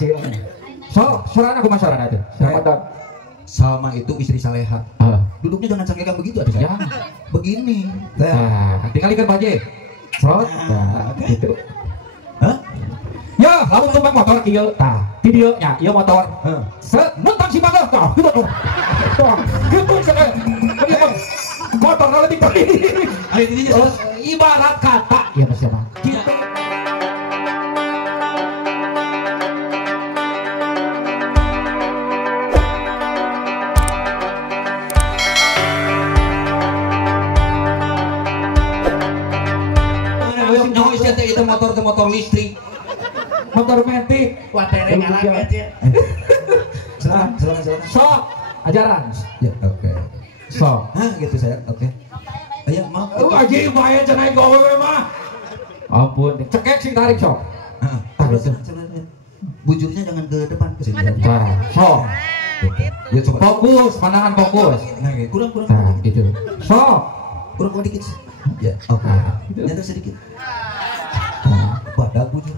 kecil. So, surana kumaha surana teh? Ramadan. Salma itu istri Saleha. Duduknya jangan cangkekan begitu ada saya. Begini. Nah, tinggal ikan baje. So, nah, gitu. Hah? Ya, lalu tumbang motor kieu tah. Di dieu nya, ieu motor. Nuntang si bagus tah, gitu tuh. Tah, gitu cenah. Motorna leutik tadi. Ari didinya Ibarat kata, ya Mas Yama. Gitu. Itu motor listrik, Motor metik. Wah, tereng alamet ya. silakan. So, ajaran. Ya, oke. So, Gitu saya, oke. Ayo, maaf. aja bahaya cenah gawe mah. Ampun, cekek sing tarik sok. Bujurnya jangan ke depan ke sini. Nah, so, Ya coba. fokus, pandangan fokus. Nah, kurang. Nah, gitu. So, Kurang dikit. Ya, oke. Nyantar sedikit. Badak bujur.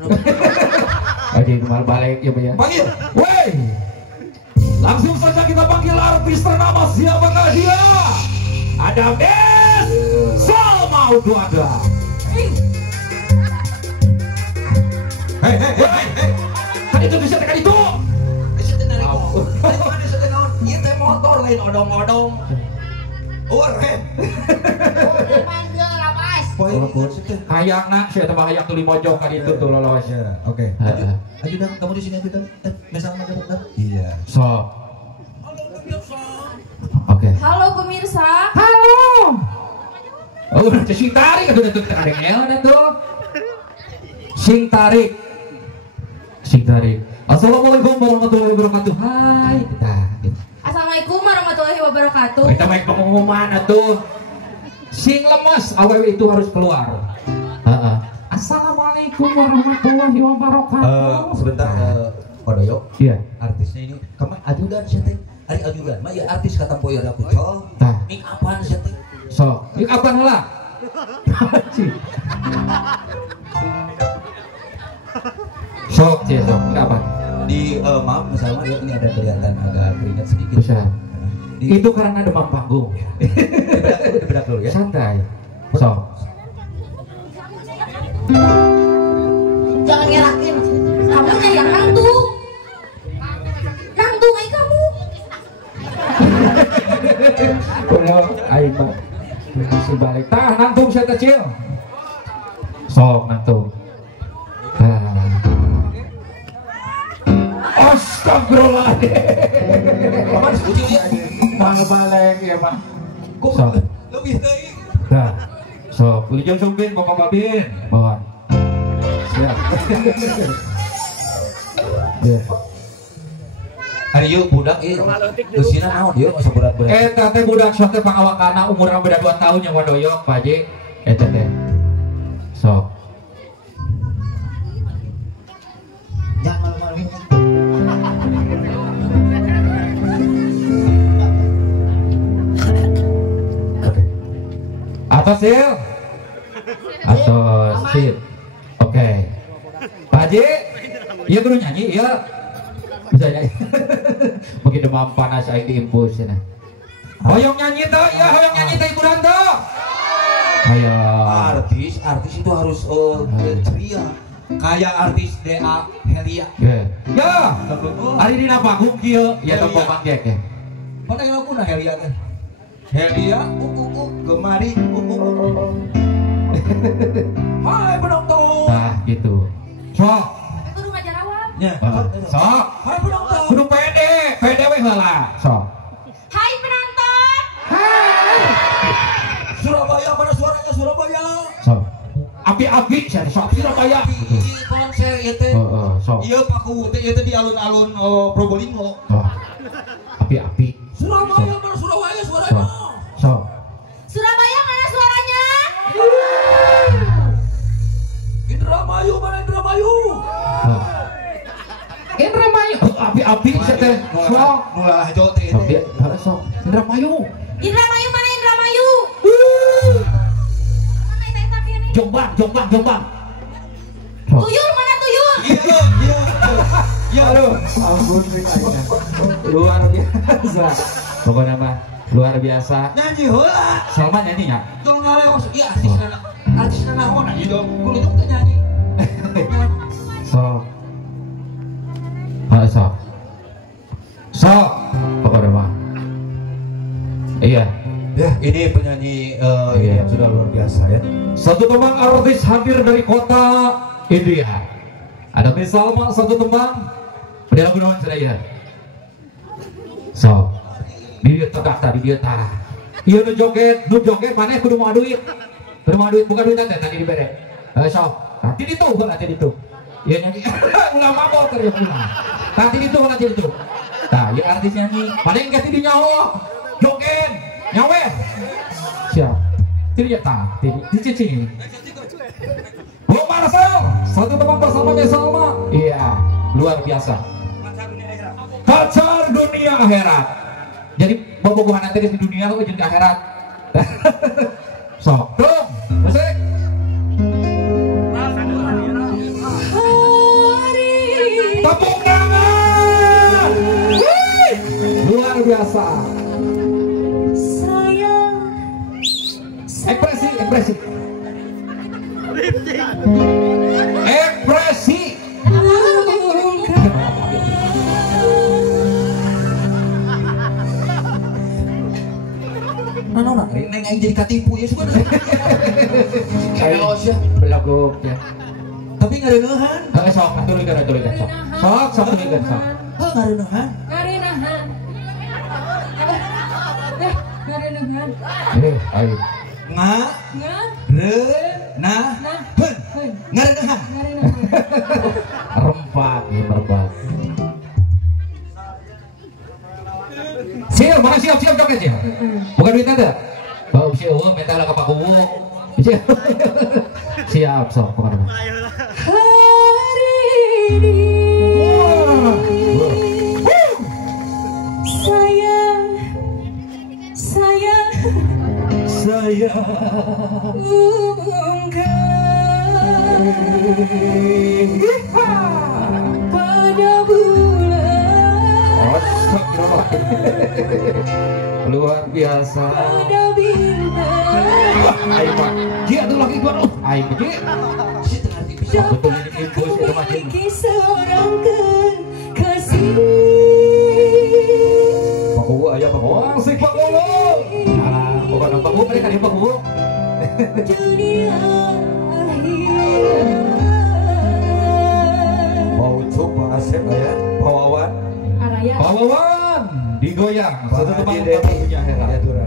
aja kemar balik ya, Pak ya. Panggil. Woi, langsung saja kita panggil artis ternama, siapakah dia? Ada Des Salma Uduada. Hei. Kan itu bisa tekan itu. Ieu teh motor lain odong-odong. Rem. Poin kursi teh. Hayangna saya tambah hayang tuli pojok kan itu tuh lolos. Ya, oke. Ajudan, kamu di sini ajudan. Misalnya bentar. Iya. So. Oke. Halo pemirsa. Halo. Oh, udah sing tarik aduh itu ada ngeon tuh. Sing tarik. Assalamualaikum warahmatullahi wabarakatuh. Hai. Assalamualaikum warahmatullahi wabarakatuh. Kita main pengumuman atuh. Sing lemes awewe itu harus keluar. Assalamualaikum warahmatullahi wabarakatuh. Sebentar, Pak Doyo. Iya. Artisnya ini, kamu ajudan sih teh. Ari ajudan, mah ya artis kata Poyo ada pucol. Tah. Mik apaan sih teh? So, ini apa lah? Sok, ini apa? Di maaf misalnya dia ini ada kelihatan agak keringat sedikit. Bisa. Itu karena demam panggung. Dibedak dulu ya. Santai. Sok. Jangan ngerakin. Kamu kayak nangtung. Nangtung aja kamu. Kalau aing mah si balik. Tah, nangtung saya kecil. Sok, nangtung. Astagfirullahaladzim. Paman sebutin ya. Mang balik ya mah. Kok Sok. lebih teh? Dah. Sok, ujung sumpin, bapak babin. Bawa. Siap. Ya. Hari yuk budak ieu. Usina naon ieu asa berat-berat. Eta teh budak sok teh pangawakana umurna beda 2 tahun yang wadoyok, Pak Haji. Eta teh. Sok. Ya malu-malu. Atas sil. Atas sip. Oke. Pak Haji, iya kudu nyanyi, iya. Bisa nyanyi. Begitu demam panas aing diimpus cenah. Hoyong nyanyi tuh, ya hoyong nyanyi tuh ikutan tuh. Ayo. Artis itu harus ceria. Kayak artis DA Helia. Ya. Ari dina panggung kieu, ya tembok panggek ya. Pada kalau pun Helia teh. Helia, gemari, Hai penonton. Nah, gitu. Sok. Kudu ngajar awal. Ya. Sok. Hai penonton. Kudu pede we heula. Sok. Hai penonton. Surabaya, mana suaranya Surabaya? Sok. Api-api saya sok Surabaya. Konser ieu teh. Sok. Ieu paku teh ieu teh di alun-alun Probolinggo. Sok. Api-api. Surabaya, mana Surabaya suaranya? Sok. Surabaya mana suaranya? Indramayu, mana Indramayu? Indramayu. Api-api saya teh. Sok. Nulah jo teh Api. teh. Sok. Indramayu. Indramayu mana Indramayu? Mana eta kieu? Jombang. Sok. Tuyul mana tuyul? Iya. Ya aduh, Ampun, luar biasa. Pokoknya mah luar biasa. nyanyi heula. Salma nyanyinya. Dong ngaleos, iya artis naon aja dong. Kudu teu nyanyi. So, pokoknya mah. Iya. Ya, ini penyanyi ini yang sudah luar biasa ya. Satu teman artis hadir dari kota India. Ada Miss Salma, satu teman. Pada lagu naon sadaya. So, dia tegak tadi dia tah. Iya nu joget maneh kudu mau duit. Kudu mau duit bukan duit tadi dibere. So, nanti itu Iya nyanyi. Ulah mabok keur ulah. Nanti itu. Tah, ieu artis nyanyi. Paling kasih di nyawa. Joget, nyawe. Siap. Tidak tah, dicicing. Bung Marcel, satu teman bersamanya Salma. Iya, luar biasa. Pacar dunia akhirat. Jadi bobogohan nanti di dunia lu jadi akhirat. Sok, dong, musik. Tepuk tangan. Luar biasa. Ekspresi. Nona, neng aing jadi katipu ya suka. Kaos ya, Belagok ya. tapi ngareuneuhan. Sok, tuluykeun sok. Sok tuluykeun sok. Oh, ngareuneuhan. Ngarenahan. Ngarenahan. Ayo. Nga Nga. re nah hun. Ngareuneuhan. Ngarenahan. Rempak ya merbat. Siap, mana siap joget ya? Bukan duit ada. Bau siap, minta lah ke Pak Kubu. Siap, sok pokoknya. Hari ini saya umumkan pada bulan luar biasa. pada bintang Ayo Pak, dia tuh lagi gua. Ayo Ji. Betul ini info itu macam. memiliki seorang kekasih. Pak Kubu ayo Pak Kubu. Asik Pak Kubu. Bukan Pak Kubu, mereka di Pak Kubu. Dunia Mau coba asep ya, Pawawan. Araya. Pawawan digoyang. Satu teman Dedi. punya heran. Ya,